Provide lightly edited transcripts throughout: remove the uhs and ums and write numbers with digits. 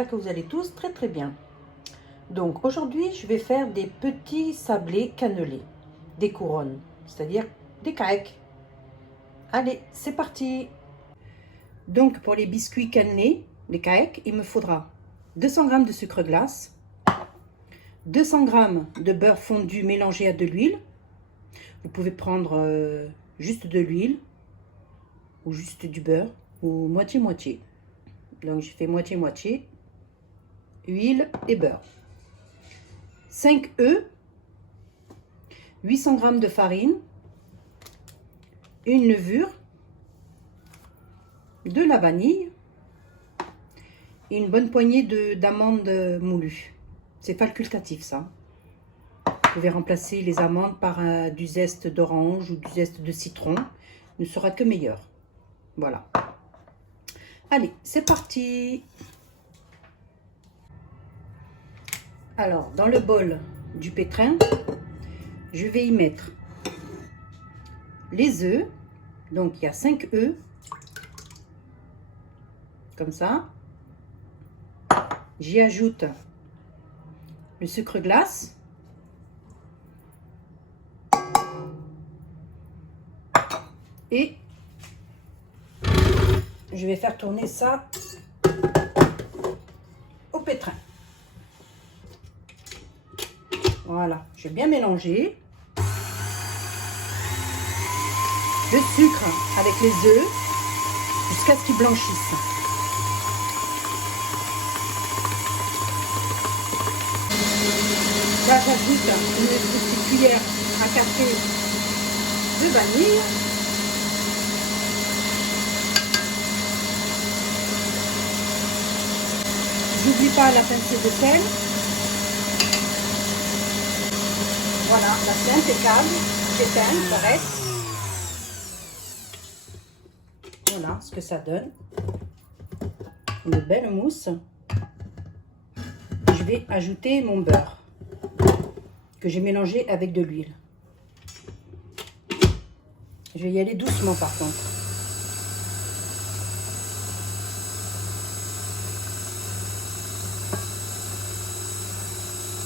j'espère que vous allez tous très très bien. Donc aujourd'hui, je vais faire des petits sablés cannelés, des couronnes, c'est-à-dire des cakes. Allez, c'est parti. Donc pour les biscuits cannelés, les cakes, il me faudra 200 g de sucre glace, 200 g de beurre fondu mélangé à de l'huile. Vous pouvez prendre juste de l'huile ou juste du beurre ou moitié-moitié. Donc j'ai fait moitié-moitié, huile et beurre. 5 œufs, 800 g de farine, une levure, de la vanille et une bonne poignée d'amandes moulues. C'est facultatif ça. Vous pouvez remplacer les amandes par du zeste d'orange ou du zeste de citron. Il ne sera que meilleur. Voilà. Allez, c'est parti. Alors, dans le bol du pétrin, je vais y mettre les œufs. Donc, il y a 5 œufs. Comme ça. J'y ajoute le sucre glace. Et je vais faire tourner ça au pétrin. Voilà, je vais bien mélanger le sucre avec les œufs jusqu'à ce qu'ils blanchissent. Là, j'ajoute une petite cuillère à café de vanille. J'oublie pas la pincée de sel. Voilà, là c'est impeccable. J'éteins, j'arrête. Voilà ce que ça donne. Une belle mousse. Je vais ajouter mon beurre que j'ai mélangé avec de l'huile. Je vais y aller doucement par contre.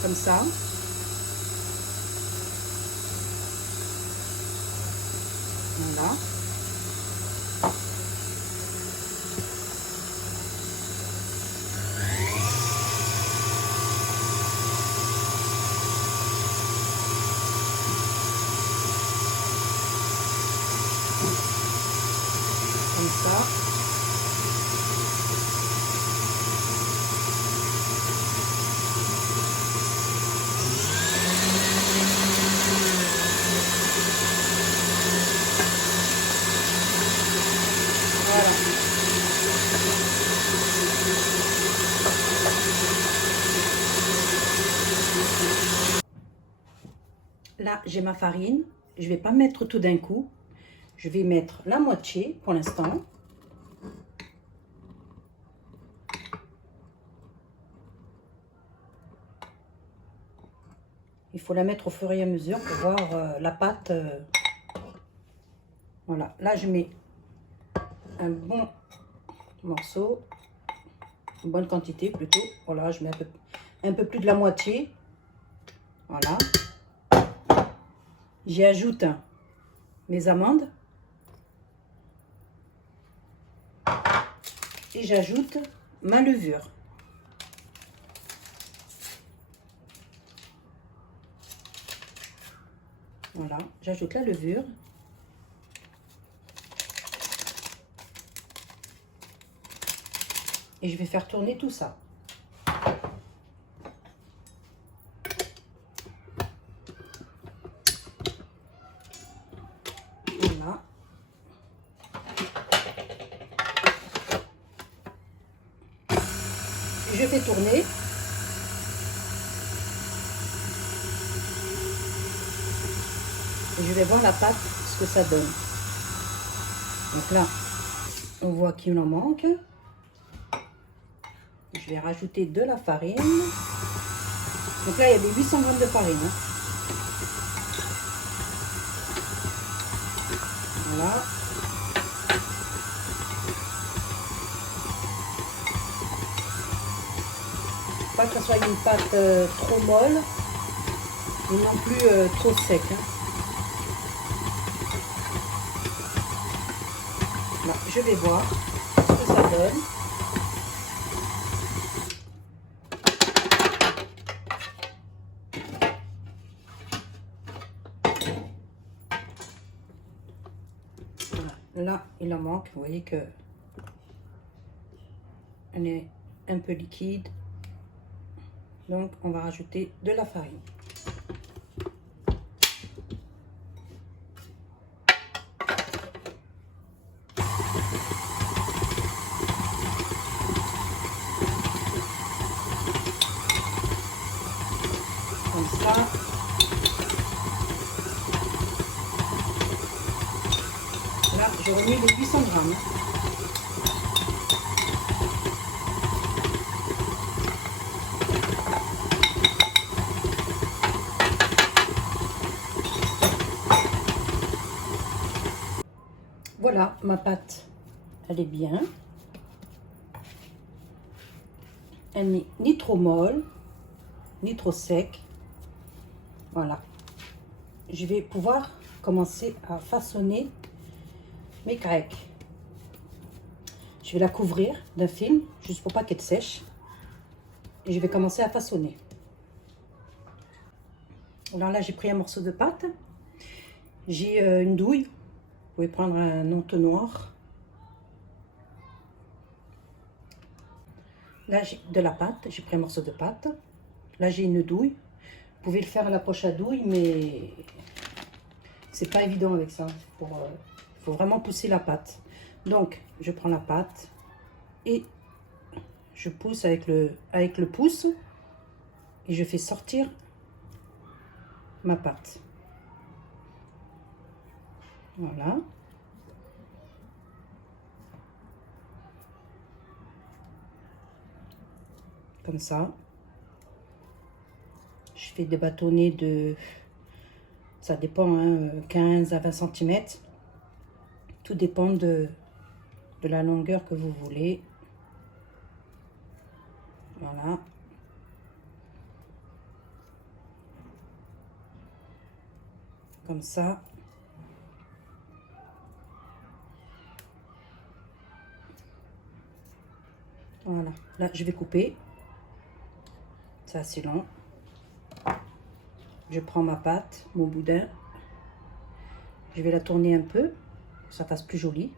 Comme ça. Voilà. Comme ça. Voilà. Là, j'ai ma farine. Je vais pas mettre tout d'un coup. Je vais mettre la moitié pour l'instant. Il faut la mettre au fur et à mesure pour voir la pâte. Voilà, là je mets un bon morceau, une bonne quantité plutôt. Voilà, je mets un peu plus de la moitié. Voilà. J'y ajoute mes amandes. Et j'ajoute ma levure. Voilà, j'ajoute la levure. Et je vais faire tourner tout ça. Voilà. Je fais tourner. Et je vais voir la pâte, ce que ça donne. Donc là, on voit qu'il en manque. Je vais rajouter de la farine. Donc là, il y avait 800 g de farine. Voilà. Pas que ce soit une pâte trop molle, mais non plus trop sec. Hein. Là, je vais voir ce que ça donne. Voilà. Là, il en manque. Vous voyez que elle est un peu liquide. Donc, on va rajouter de la farine. Comme ça. Là, je remets les 800 grammes. Voilà, ma pâte, elle est bien. Elle n'est ni trop molle, ni trop sec. Voilà. Je vais pouvoir commencer à façonner mes grecs. Je vais la couvrir d'un film, juste pour pas qu'elle sèche. Et je vais commencer à façonner. Alors là, j'ai pris un morceau de pâte. J'ai une douille. Vous pouvez prendre un entonnoir. Là, j'ai de la pâte. J'ai pris un morceau de pâte. Là, j'ai une douille. Vous pouvez le faire à la poche à douille, mais c'est pas évident avec ça. Il faut vraiment pousser la pâte. Donc, je prends la pâte et je pousse avec le pouce et je fais sortir ma pâte. Voilà. Comme ça. Je fais des bâtonnets de... Ça dépend, hein, 15 à 20 cm. Tout dépend de la longueur que vous voulez. Voilà. Comme ça. Voilà. Là, je vais couper. C'est assez long. Je prends ma pâte, mon boudin. Je vais la tourner un peu, pour que ça fasse plus joli.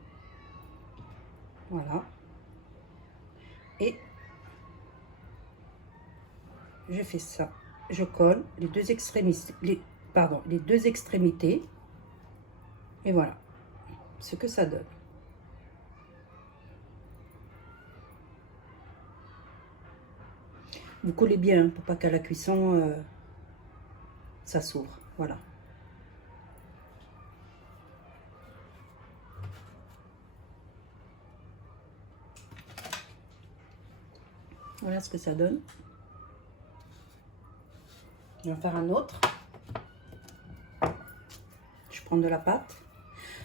Voilà. Et je fais ça. Je colle les deux extrémités, les deux extrémités. Et voilà ce que ça donne. Vous collez bien, hein, pour pas qu'à la cuisson, ça s'ouvre. Voilà. Voilà ce que ça donne. Je vais en faire un autre. Je prends de la pâte.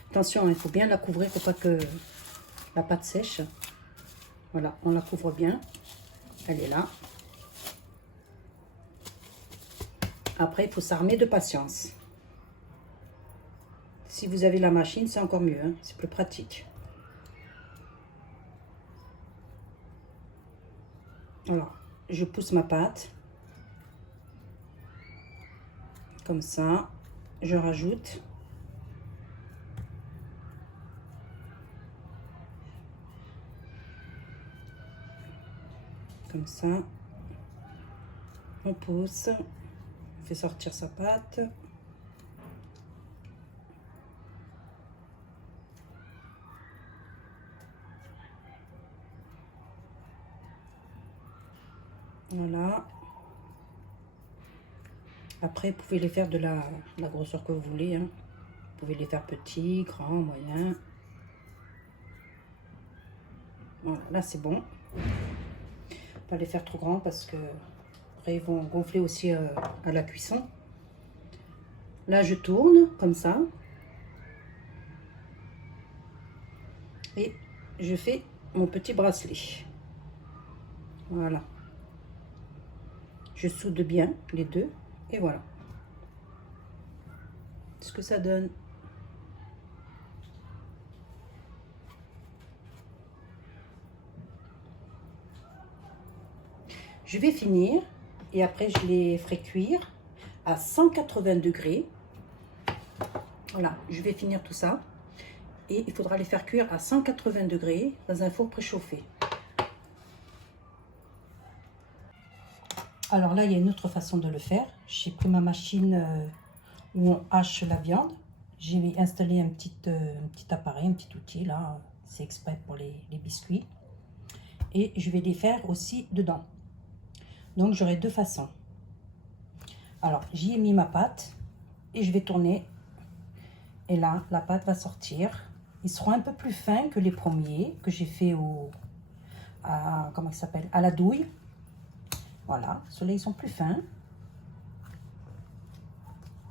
Attention, il faut bien la couvrir pour pas que la pâte sèche. Voilà, on la couvre bien. Elle est là. Après, il faut s'armer de patience. Si vous avez la machine, c'est encore mieux, hein, c'est plus pratique. Alors, je pousse ma pâte. Comme ça. Je rajoute. Comme ça. On pousse. On fait sortir sa pâte. Voilà. Après, vous pouvez les faire de la grosseur que vous voulez. Hein. Vous pouvez les faire petits, grands, moyens. Voilà, là c'est bon. Pas les faire trop grands parce que après ils vont gonfler aussi à la cuisson. Là je tourne comme ça. Et je fais mon petit bracelet. Voilà. Je soude bien les deux. Et voilà. Ce que ça donne. Je vais finir et après je les ferai cuire à 180 degrés. Voilà, je vais finir tout ça. Et il faudra les faire cuire à 180 degrés dans un four préchauffé. Alors là, il y a une autre façon de le faire. J'ai pris ma machine où on hache la viande. J'ai installé un petit appareil, un petit outil là. C'est exprès pour les biscuits. Et je vais les faire aussi dedans. Donc j'aurai deux façons. Alors j'y ai mis ma pâte et je vais tourner. Et là, la pâte va sortir. Ils seront un peu plus fins que les premiers que j'ai fait comment ça s'appelle, à la douille. Voilà, ceux-là ils sont plus fins.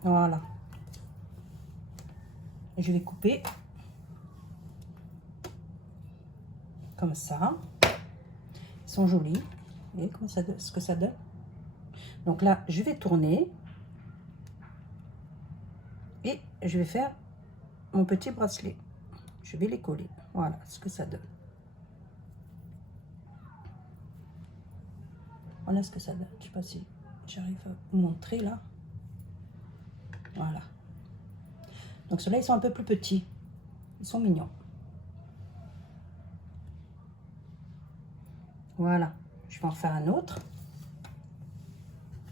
Voilà. Et je vais couper comme ça. Ils sont jolis. Vous voyez comment ça, ce que ça donne. Donc là, je vais tourner et je vais faire mon petit bracelet. Je vais les coller. Voilà ce que ça donne. Voilà ce que ça donne. Je ne sais pas si j'arrive à vous montrer là. Voilà. Donc ceux-là, ils sont un peu plus petits. Ils sont mignons. Voilà. Je vais en faire un autre.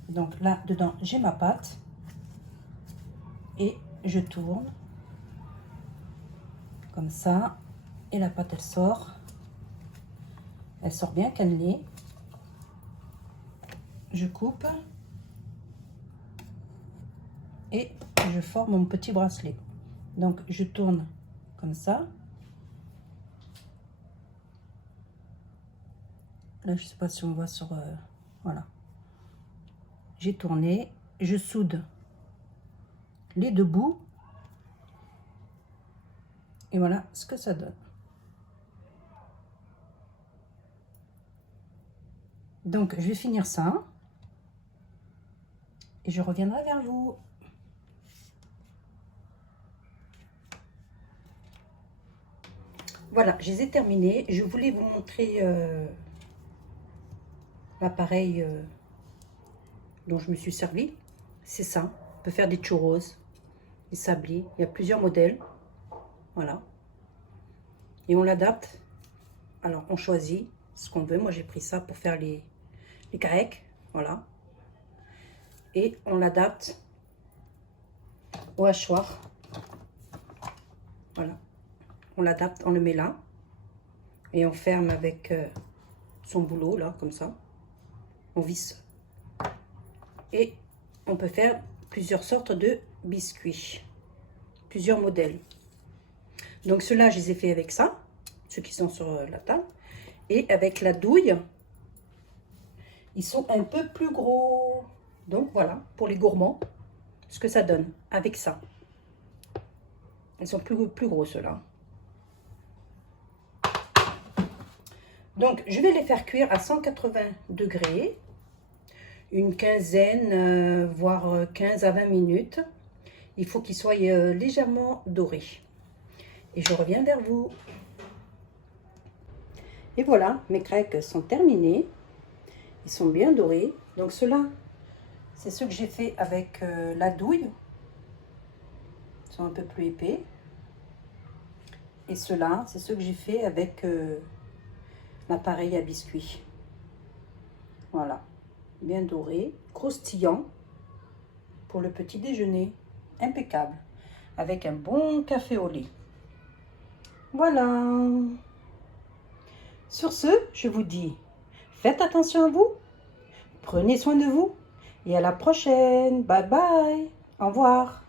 Donc là, dedans, j'ai ma pâte. Et je tourne. Comme ça. Et la pâte, elle sort. Elle sort bien cannelée. Je coupe. Et je forme mon petit bracelet. Donc, je tourne comme ça. Là, je ne sais pas si on voit sur... voilà. J'ai tourné. Je soude les deux bouts. Et voilà ce que ça donne. Donc, je vais finir ça. Et je reviendrai vers vous. Voilà, je les ai terminés. Je voulais vous montrer l'appareil dont je me suis servi. C'est ça. On peut faire des churros, des sablés. Il y a plusieurs modèles. Voilà. Et on l'adapte. Alors, on choisit ce qu'on veut. Moi, j'ai pris ça pour faire les grecs. Voilà. Et on l'adapte au hachoir. Voilà. On l'adapte, on le met là. Et on ferme avec son boulot, là, comme ça. On visse. Et on peut faire plusieurs sortes de biscuits. Plusieurs modèles. Donc ceux-là, je les ai fait avec ça. Ceux qui sont sur la table. Et avec la douille, ils sont un peu plus gros. Donc voilà, pour les gourmands, ce que ça donne avec ça. Ils sont plus gros ceux-là. Donc je vais les faire cuire à 180 degrés. Une quinzaine, voire 15 à 20 minutes. Il faut qu'ils soient légèrement dorés. Et je reviens vers vous. Et voilà, mes grecs sont terminés. Ils sont bien dorés. Donc ceux-là, c'est ceux que j'ai fait avec la douille. Ils sont un peu plus épais. Et ceux-là, c'est ceux que j'ai fait avec l'appareil à biscuits. Voilà. Bien doré, croustillant pour le petit déjeuner. Impeccable. Avec un bon café au lait. Voilà. Sur ce, je vous dis, faites attention à vous. Prenez soin de vous. Et à la prochaine. Bye bye. Au revoir.